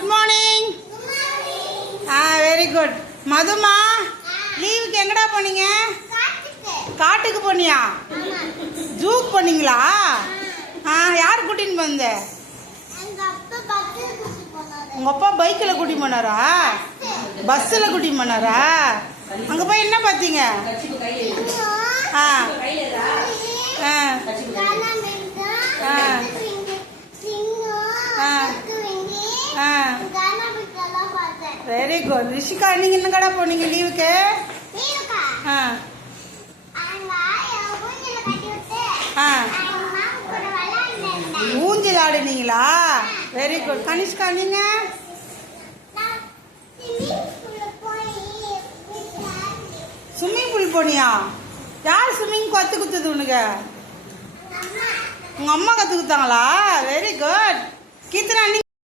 Good morning. Very good. Madhuma, லீவுக்கு எங்கடா போனீங்க? காட்டுக்கு போனியா? ஜூக்கு போனீங்களா? யார் கூட்டின்னு போந்த? உங்க அப்பா பைக்கில் கூட்டின்னு போனாரா? பஸ்ஸில் கூட்டின்னு போனாரா? அங்கே போய் என்ன பார்த்தீங்க? Very good. ரிஷிகா, நீங்க என்ன கடை போனீங்க லீவுக்கு? ஊஞ்சல் ஆடுனீங்களா? Very good. கனிஷ்கா, நீங்க? ஸ்விம்மிங் பூல் போனியா? யார் ஸ்விம்மிங் கத்து குத்துது உனக்கு? உங்க அம்மா கத்து குத்தாங்களா? Very good. கீர்த்தனா,